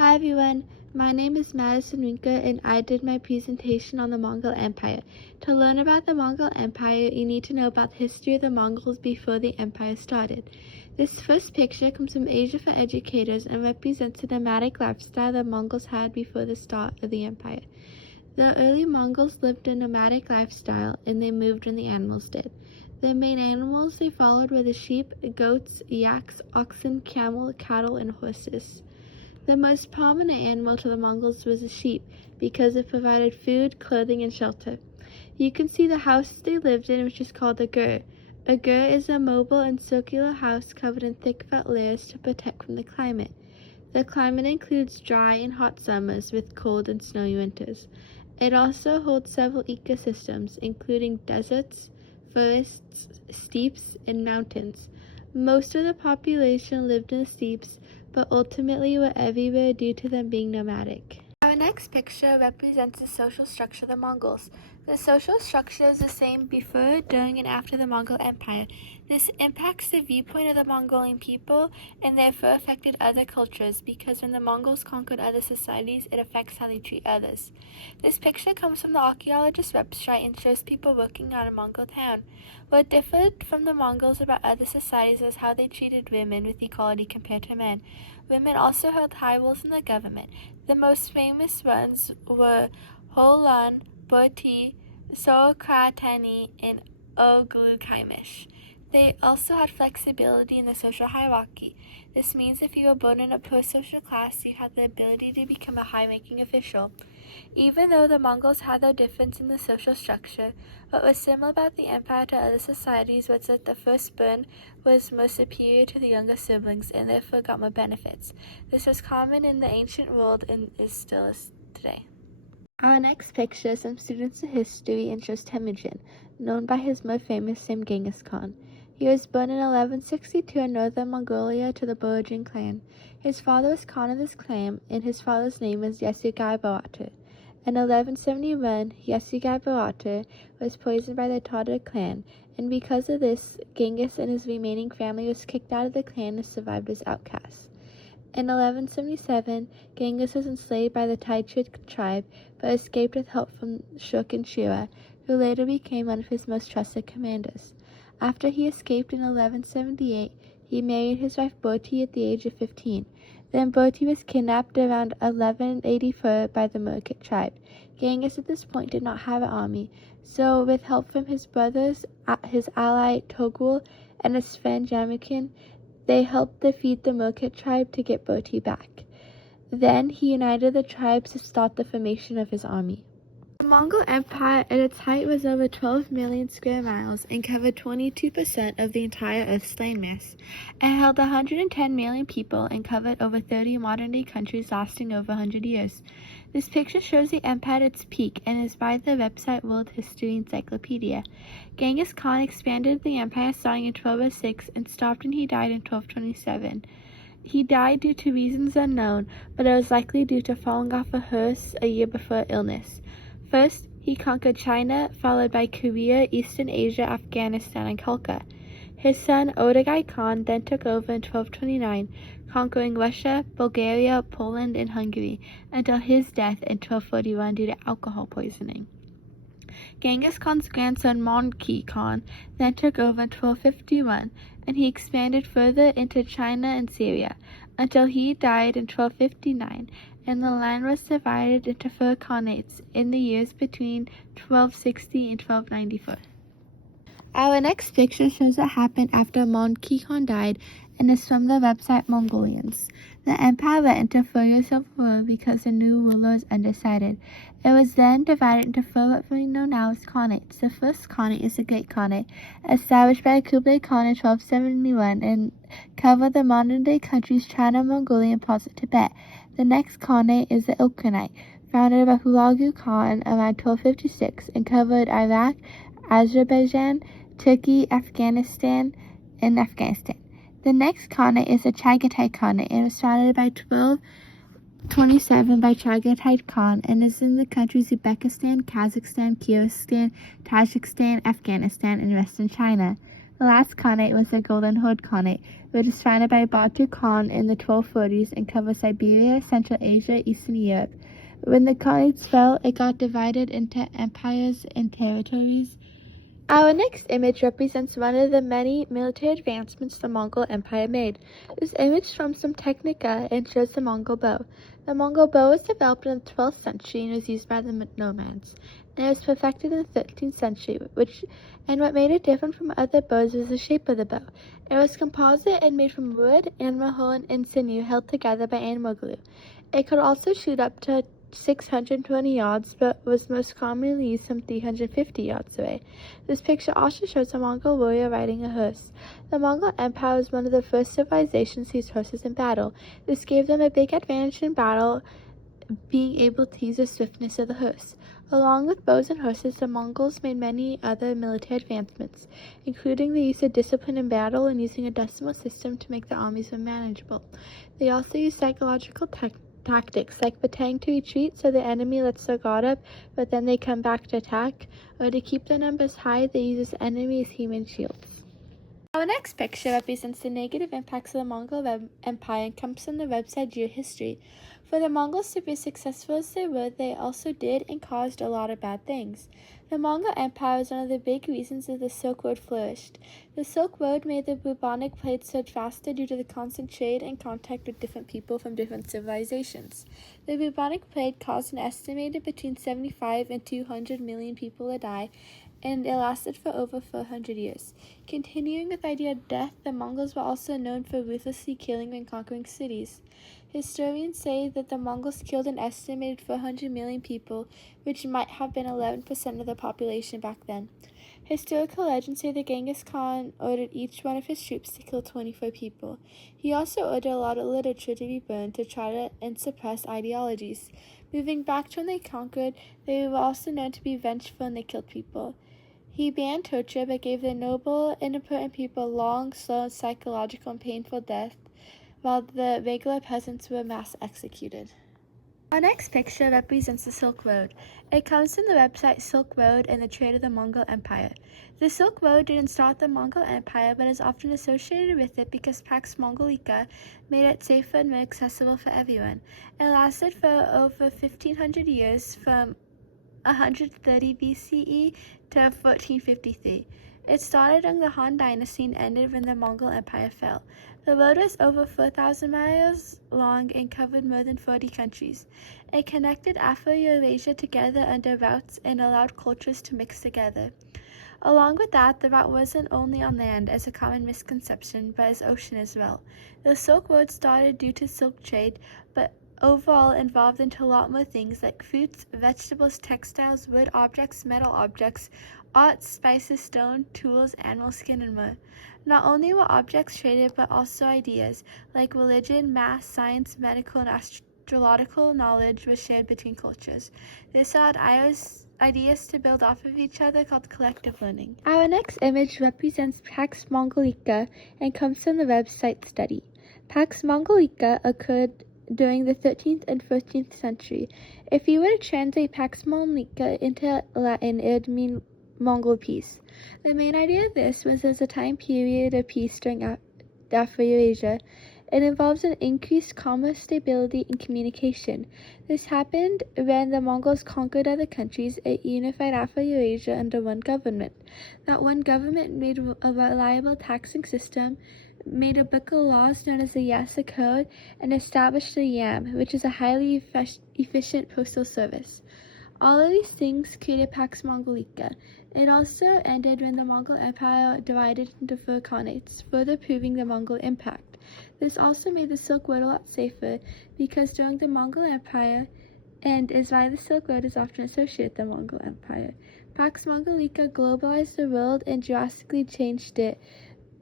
Hi everyone, my name is Madison Winker and I did my presentation on the Mongol Empire. To learn about the Mongol Empire, you need to know about the history of the Mongols before the empire started. This first picture comes from Asia for Educators and represents the nomadic lifestyle the Mongols had before the start of the empire. The early Mongols lived a nomadic lifestyle and they moved when the animals did. The main animals they followed were the sheep, goats, yaks, oxen, camel, cattle, and horses. The most prominent animal to the Mongols was the sheep, because it provided food, clothing, and shelter. You can see the house they lived in, which is called a gur. A gur is a mobile and circular house covered in thick felt layers to protect from the climate. The climate includes dry and hot summers with cold and snowy winters. It also holds several ecosystems, including deserts, forests, steppes, and mountains. Most of the population lived in the steppes, but ultimately were everywhere due to them being nomadic. Our next picture represents the social structure of the Mongols. The social structure is the same before, during, and after the Mongol Empire. This impacts the viewpoint of the Mongolian people and therefore affected other cultures, because when the Mongols conquered other societies, it affects how they treat others. This picture comes from the archaeologist's website and shows people working on a Mongol town. What differed from the Mongols about other societies was how they treated women with equality compared to men. Women also held high roles in the government. The most famous ones were Holan, Boti, Sokratani, and Oglukaimish. They also had flexibility in the social hierarchy. This means if you were born in a poor social class, you had the ability to become a high-ranking official. Even though the Mongols had their difference in the social structure, what was similar about the empire to other societies was that the firstborn was more superior to the younger siblings and therefore got more benefits. This was common in the ancient world and is still today. Our next picture is some students of history and shows Temujin, known by his more famous name Genghis Khan. He was born in 1162 in northern Mongolia to the Borodin clan. His father was Khan of this clan, and his father's name was Yasugai Baratir. In 1171, Yasugai Baratir was poisoned by the Tatar clan, and because of this, Genghis and his remaining family was kicked out of the clan and survived as outcasts. In 1177, Genghis was enslaved by the Taitrid tribe, but escaped with help from Shurkin Shira, who later became one of his most trusted commanders. After he escaped in 1178, he married his wife Boti at the age of 15. Then Boti was kidnapped around 1184 by the Murkit tribe. Genghis at this point did not have an army, so with help from his brothers, his ally Togul, and his friend Jamukhin, they helped defeat the Murkit tribe to get Boti back. Then he united the tribes to start the formation of his army. The Mongol Empire at its height was over 12 million square miles and covered 22% of the entire Earth's landmass. It held 110 million people and covered over 30 modern-day countries lasting over 100 years. This picture shows the empire at its peak and is by the website World History Encyclopedia. Genghis Khan expanded the empire starting in 1206 and stopped when he died in 1227. He died due to reasons unknown, but it was likely due to falling off a horse a year before illness. First, he conquered China, followed by Korea, Eastern Asia, Afghanistan, and Khalkha. His son Otagai Khan then took over in 1229, conquering Russia, Bulgaria, Poland, and Hungary, until his death in 1241 due to alcohol poisoning. Genghis Khan's grandson Mongki Khan then took over in 1251, and he expanded further into China and Syria, until he died in 1259, and the land was divided into 4 khanates in the years between 1260 and 1294. Our next picture shows what happened after Mongki Khan died and is from the website Mongolians. The empire went into 4-year civil war because the new ruler was undecided. It was then divided into 4 what we know now as khanates. The first khanate is the Great Khanate, established by Kublai Khan in 1271 and covered the modern-day countries China, Mongolia, and parts of Tibet. The next khanate is the Ilkhanate, founded by Hulagu Khan around 1256 and covered Iraq, Azerbaijan, Turkey, Afghanistan, and Afghanistan. The next khanate is the Chagatai Khanate and was founded by 1227 by Chagatai Khan and is in the countries Uzbekistan, Kazakhstan, Kyrgyzstan, Tajikistan, Afghanistan, and western China. The last Khanate was the Golden Horde Khanate, which was founded by Batu Khan in the 1240s and covered Siberia, Central Asia, Eastern Europe. When the Khanates fell, it got divided into empires and territories. Our next image represents one of the many military advancements the Mongol Empire made. This image from some Technica and shows the Mongol bow. The Mongol bow was developed in the 12th century and was used by the nomads. And it was perfected in the 13th century, what made it different from other bows was the shape of the bow. It was composite and made from wood, animal horn, and sinew held together by animal glue. It could also shoot up to 620 yards, but was most commonly used from 350 yards away. This picture also shows a Mongol warrior riding a horse. The Mongol Empire was one of the first civilizations to use horses in battle. This gave them a big advantage in battle, being able to use the swiftness of the horse. Along with bows and horses, the Mongols made many other military advancements, including the use of discipline in battle and using a decimal system to make their armies more manageable. They also used psychological tactics, like pretending to retreat so the enemy lets their guard up, but then they come back to attack, or to keep their numbers high, they use the enemy's human shields. Our next picture represents the negative impacts of the Mongol Empire and comes from the website Geohistory. For the Mongols to be successful as they were, they also did and caused a lot of bad things. The Mongol Empire was one of the big reasons that the Silk Road flourished. The Silk Road made the bubonic plague surge faster due to the constant trade and contact with different people from different civilizations. The bubonic plague caused an estimated between 75 and 200 million people to die, and it lasted for over 400 years. Continuing with the idea of death, the Mongols were also known for ruthlessly killing and conquering cities. Historians say that the Mongols killed an estimated 400 million people, which might have been 11% of the population back then. Historical legends say that Genghis Khan ordered each one of his troops to kill 24 people. He also ordered a lot of literature to be burned to try to suppress ideologies. Moving back to when they conquered, they were also known to be vengeful and they killed people. He banned torture but gave the noble and important people long, slow, psychological, and painful death, while the regular peasants were mass executed. Our next picture represents the Silk Road. It comes from the website Silk Road and the trade of the Mongol Empire. The Silk Road didn't start the Mongol Empire, but is often associated with it because Pax Mongolica made it safer and more accessible for everyone. It lasted for over 1,500 years, from 130 BCE to 1453. It started during the Han Dynasty and ended when the Mongol Empire fell. The road was over 4,000 miles long and covered more than 40 countries. It connected Afro-Eurasia together under routes and allowed cultures to mix together. Along with that, the route wasn't only on land, as a common misconception, but as ocean as well. The Silk Road started due to silk trade, but overall involved into a lot more things like fruits, vegetables, textiles, wood objects, metal objects, art, spices, stone, tools, animal skin, and more. Not only were objects traded, but also ideas like religion, math, science, medical, and astrological knowledge was shared between cultures. This allowed ideas to build off of each other, called collective learning. Our next image represents Pax Mongolica and comes from the website Study. Pax Mongolica occurred during the 13th and 14th century. If you were to translate Pax Mongolica into Latin, it would mean Mongol peace. The main idea of this was as a time period of peace during Afro-Eurasia. It involves an increased commerce, stability, and communication. This happened when the Mongols conquered other countries. It unified Afro-Eurasia under one government. That one government made a reliable taxing system, made a book of laws known as the Yasa Code, and established the YAM, which is a highly efficient postal service. All of these things created Pax Mongolica. It also ended when the Mongol Empire divided into 4 khanates, further proving the Mongol impact. This also made the Silk Road a lot safer, because during the Mongol Empire, and is why the Silk Road is often associated with the Mongol Empire. Pax Mongolica globalized the world and drastically changed it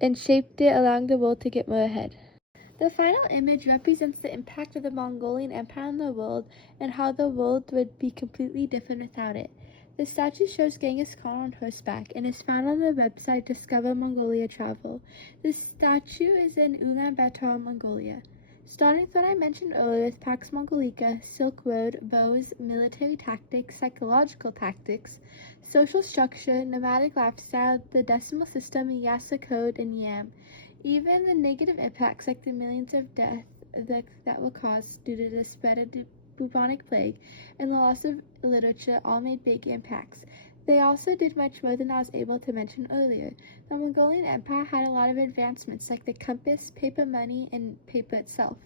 and shaped it, allowing the world to get more ahead. The final image represents the impact of the Mongolian Empire on the world and how the world would be completely different without it. The statue shows Genghis Khan on horseback and is found on the website Discover Mongolia Travel. This statue is in Ulaanbaatar, Mongolia. Starting with what I mentioned earlier with Pax Mongolica, Silk Road, bows, military tactics, psychological tactics, social structure, nomadic lifestyle, the decimal system, Yasa code, and Yam. Even the negative impacts like the millions of deaths that were caused due to the spread of the bubonic plague and the loss of literature all made big impacts. They also did much more than I was able to mention earlier. The Mongolian Empire had a lot of advancements like the compass, paper money, and paper itself.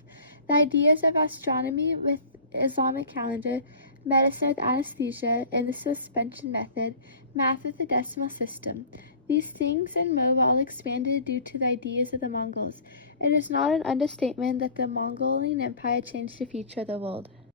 The ideas of astronomy with Islamic calendar, medicine with anesthesia, and the suspension method, math with the decimal system. These things and more were all expanded due to the ideas of the Mongols. It is not an understatement that the Mongolian Empire changed the future of the world.